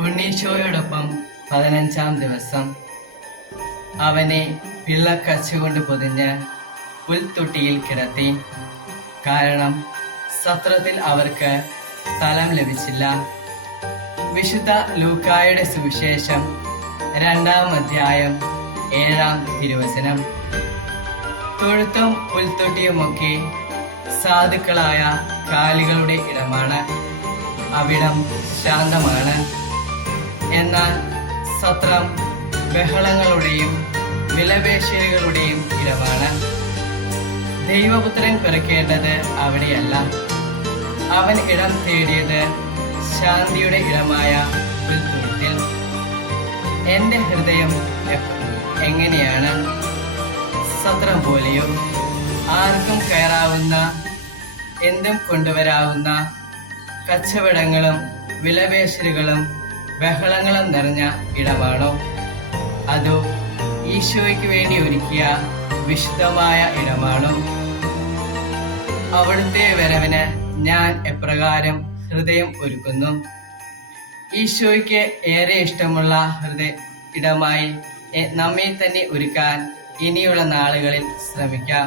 ഉണ്ണീശോയോടൊപ്പം 15-ാം ദിവസം അവനെ പിള്ളക്കച്ചുകൊണ്ട് പൊതിഞ്ഞ് പുൽത്തൊട്ടിയിൽ കിടത്തി. കാരണം സത്രത്തിൽ അവർക്ക് സ്ഥലം ലഭിച്ചില്ല. വിശുദ്ധ ലൂക്കായുടെ സുവിശേഷം 2-ാം അധ്യായം 7-ാം തിരുവചനം. തൊഴുത്തും പുൽത്തൊട്ടിയുമൊക്കെ സാധുക്കളായ കാലികളുടെ ഇടമാണ്. അവിടം ശാന്തമാണ്. എന്നാൽ സത്രം ബഹളങ്ങളുടെയും വിലപേശലുകളുടെയും ഇടമാണ്. ദൈവപുത്രൻ പിറക്കേണ്ടത് അവിടെയല്ല. അവൻ ഇടം തേടിയത് ശാന്തിയുടെ ഇടമായ പുൽത്തൊഴുത്തിൽ. എൻ്റെ ഹൃദയം എങ്ങനെയാണ്? സത്രം പോലെയോ? ആർക്കും കയറാവുന്ന, എന്തും കൊണ്ടുവരാവുന്ന കച്ചവടങ്ങളും വിലപേശലുകളും ബഹളങ്ങളും നിറഞ്ഞ ഇടമാണോ? അതോ ഈശോയ്ക്ക് വേണ്ടി ഒരുക്കിയ വിശുദ്ധമായ ഇടമാണോ? അവിടുത്തെ വരവിന് ഞാൻ എപ്രകാരം ഹൃദയം ഒരുക്കുന്നു? ഈശോയ്ക്ക് ഏറെ ഇഷ്ടമുള്ള ഇടമായി നമ്മെ തന്നെ ഒരുക്കാൻ ഇനിയുള്ള നാളുകളിൽ ശ്രമിക്കാം.